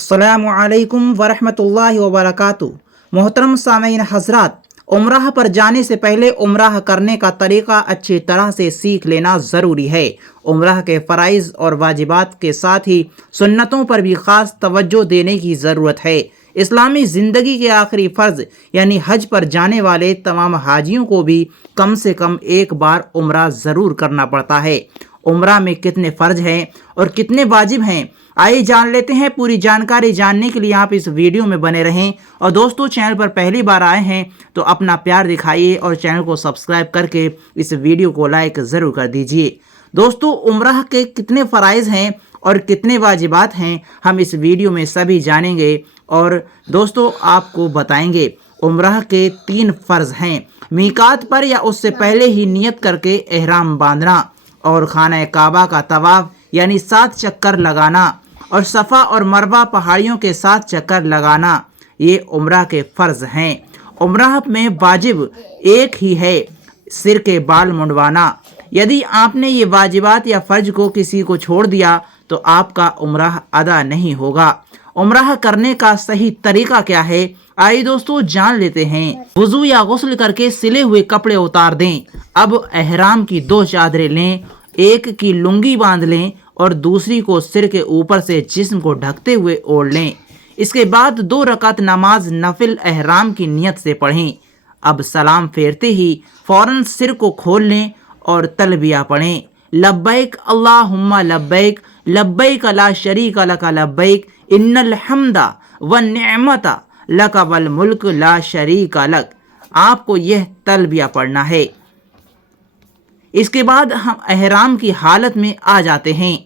अस्सलामु अलैकुम वरहमतुल्लाहि वबरकातुहू। मोहतरम सामीन हजरात, उम्राह पर जाने से पहले उम्राह करने का तरीक़ा अच्छी तरह से सीख लेना ज़रूरी है। उम्राह के फ़राइज़ और वाजिबात के साथ ही सुन्नतों पर भी ख़ास तवज्जो देने की ज़रूरत है। इस्लामी ज़िंदगी के आखिरी फ़र्ज़ यानी हज पर जाने वाले तमाम हाजियों को भी कम से कम एक बार उम्रा ज़रूर करना पड़ता है। उम्रा में कितने फ़र्ज हैं और कितने वाजिब हैं, आइए जान लेते हैं। पूरी जानकारी जानने के लिए आप इस वीडियो में बने रहें। और दोस्तों, चैनल पर पहली बार आए हैं तो अपना प्यार दिखाइए और चैनल को सब्सक्राइब करके इस वीडियो को लाइक ज़रूर कर दीजिए। दोस्तों, उम्राह के कितने फ़राइज़ हैं और कितने वाजिबात हैं, हम इस वीडियो में सभी जानेंगे। और दोस्तों, आपको बताएंगे उम्राह के 3 फ़र्ज़ हैं। मीकात पर या उससे पहले ही नियत करके एहराम बांधना, और खाना काबा का तवाफ यानी 7 चक्कर लगाना, और सफ़ा और मरवा पहाड़ियों के 7 चक्कर लगाना, ये उम्रा के फ़र्ज़ हैं। उम्रा में वाजिब एक ही है, सिर के बाल मुंडवाना। यदि आपने ये वाजिबात या फ़र्ज को किसी को छोड़ दिया तो आपका उम्रा अदा नहीं होगा। उम्रा करने का सही तरीका क्या है, आइए दोस्तों जान लेते हैं। वुज़ू या गुस्ल करके सिले हुए कपड़े उतार दें। अब एहराम की 2 चादरें लें, एक की लुंगी बांध लें और दूसरी को सिर के ऊपर से जिस्म को ढकते हुए ओढ़ लें। इसके बाद 2 रकात नमाज नफिल एहराम की नियत से पढ़ें। अब सलाम फेरते ही फ़ौरन सिर को खोल लें और तलबिया पढ़ें। लब्बैक अल्लाहुम्मा लब्बैक, लब्बैक ला शरीका लक लब्बैक, इन्नल हम्दा व निअमता लक वल मुल्क ला शरीका लक। आपको यह तलबिया पढ़ना है। इसके बाद हम एहराम की हालत में आ जाते हैं।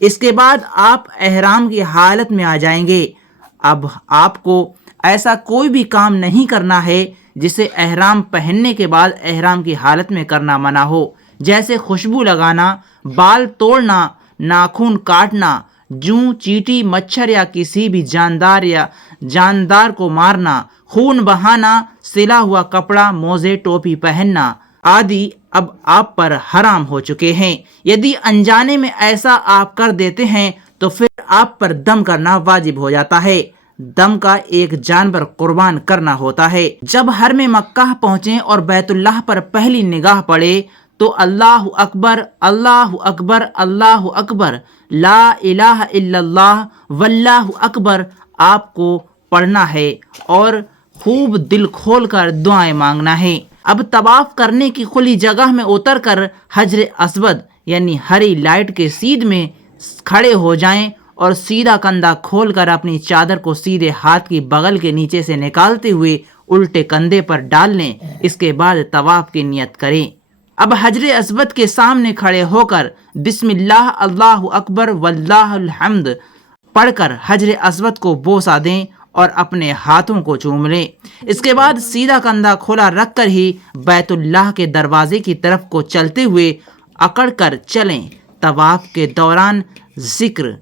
इसके बाद आप एहराम की हालत में आ जाएंगे। अब आपको ऐसा कोई भी काम नहीं करना है जिसे एहराम पहनने के बाद एहराम की हालत में करना मना हो, जैसे खुशबू लगाना, बाल तोड़ना, नाखून काटना, जूं, चींटी, मच्छर या किसी भी जानदार को मारना, खून बहाना, सिला हुआ कपड़ा, मोजे, टोपी पहनना आदि अब आप पर हराम हो चुके हैं। यदि अनजाने में ऐसा आप कर देते हैं तो फिर आप पर दम करना वाजिब हो जाता है। दम का एक जानवर कुर्बान करना होता है। जब हर में मक्का पहुँचें और बैतुल्लाह पर पहली निगाह पड़े तो अल्लाहु अकबर, अल्लाहु अकबर, अल्लाहु अकबर, ला इलाहा इल्लल्लाह, वल्लाहु अकबर आपको पढ़ना है और खूब दिल खोल कर दुआएं मांगना है। अब तवाफ करने की खुली जगह में उतरकर हजर अस्वद यानी हरी लाइट के सीध में खड़े हो जाएं और सीधा कंधा खोलकर अपनी चादर को सीधे हाथ की बगल के नीचे से निकालते हुए उल्टे कंधे पर डाल लें। इसके बाद तवाफ की नियत करें। अब हजर अस्वद के सामने खड़े होकर बिस्मिल्लाह अल्लाहु अकबर वल्लाहुल हम्द पढ़कर हजर अस्वद को बोसा दें और अपने हाथों को चूम लें। इसके बाद सीधा कंधा खोला रखकर ही बैतुल्लाह के दरवाजे की तरफ को चलते हुए अकड़ कर चलें। तवाफ के दौरान जिक्र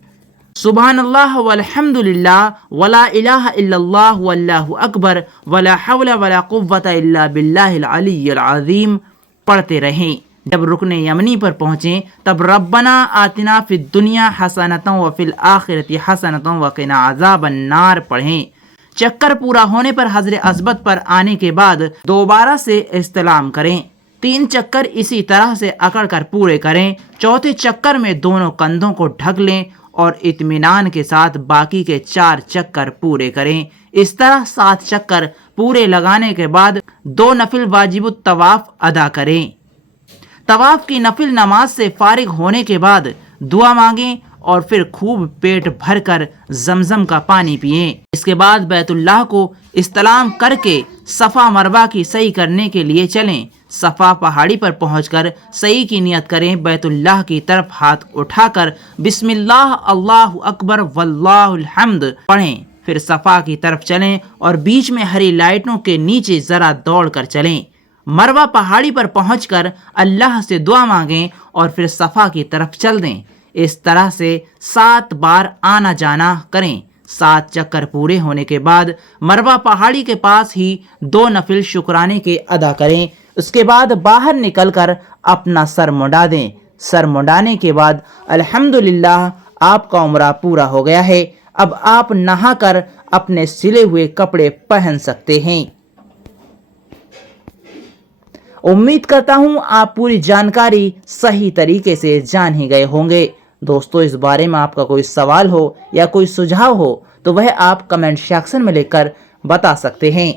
सुबहानल्लाह वल्हम्दुलिल्लाह वला इलाहा इल्लल्लाह वल्लाहु अकबर वला हौला वला कुव्वता इल्ला बिल्लाहिल अलिय्यिल अज़ीम पढ़ते रहें। जब रुकने यमनी पर पहुँचें तब रब्बना आतिना फिद दुनिया हसनतन व फिल आखिरति हसनतन व क़िना अज़ाबन नार पढ़ें। चक्कर पूरा होने पर हजर अस्वद पर आने के बाद दोबारा से इस्तिलाम करें। 3 चक्कर इसी तरह से अकड़ कर पूरे करें। चौथे चक्कर में दोनों कंधों को ढक लें और इत्मीनान के साथ बाकी के 4 चक्कर पूरे करें। इस तरह 7 चक्कर पूरे लगाने के बाद 2 नफिल वाजिबुत तवाफ अदा करें। तवाफ की नफिल नमाज से फारिग होने के बाद दुआ मांगें और फिर खूब पेट भरकर जमजम का पानी पिएं। इसके बाद बैतुल्लाह को इस्तिलाम करके सफ़ा मरवा की सई करने के लिए चलें। सफ़ा पहाड़ी पर पहुंचकर सई की नियत करें। बैतुल्लाह की तरफ हाथ उठाकर बिस्मिल्लाह अल्लाहु अकबर वल्लाहुल हम्द पढ़ें। फिर सफ़ा की तरफ चलें और बीच में हरी लाइटों के नीचे ज़रा दौड़ कर चलें। मरवा पहाड़ी पर पहुंचकर अल्लाह से दुआ मांगें और फिर सफ़ा की तरफ चल दें। इस तरह से 7 बार आना जाना करें। 7 चक्कर पूरे होने के बाद मरवा पहाड़ी के पास ही 2 नफिल शुक्राने के अदा करें। उसके बाद बाहर निकलकर अपना सर मुंडा दें। सर मुंडाने के बाद अल्हम्दुलिल्लाह आपका उम्रा पूरा हो गया है। اب آپ نہا کر اپنے سلے ہوئے کپڑے پہن سکتے ہیں۔ امید کرتا ہوں آپ پوری جانکاری صحیح طریقے سے جان ہی گئے ہوں گے۔ دوستو اس بارے میں آپ کا کوئی سوال ہو یا کوئی سجھاؤ ہو تو وہ آپ کمنٹ سیکشن میں لکھ کر بتا سکتے ہیں۔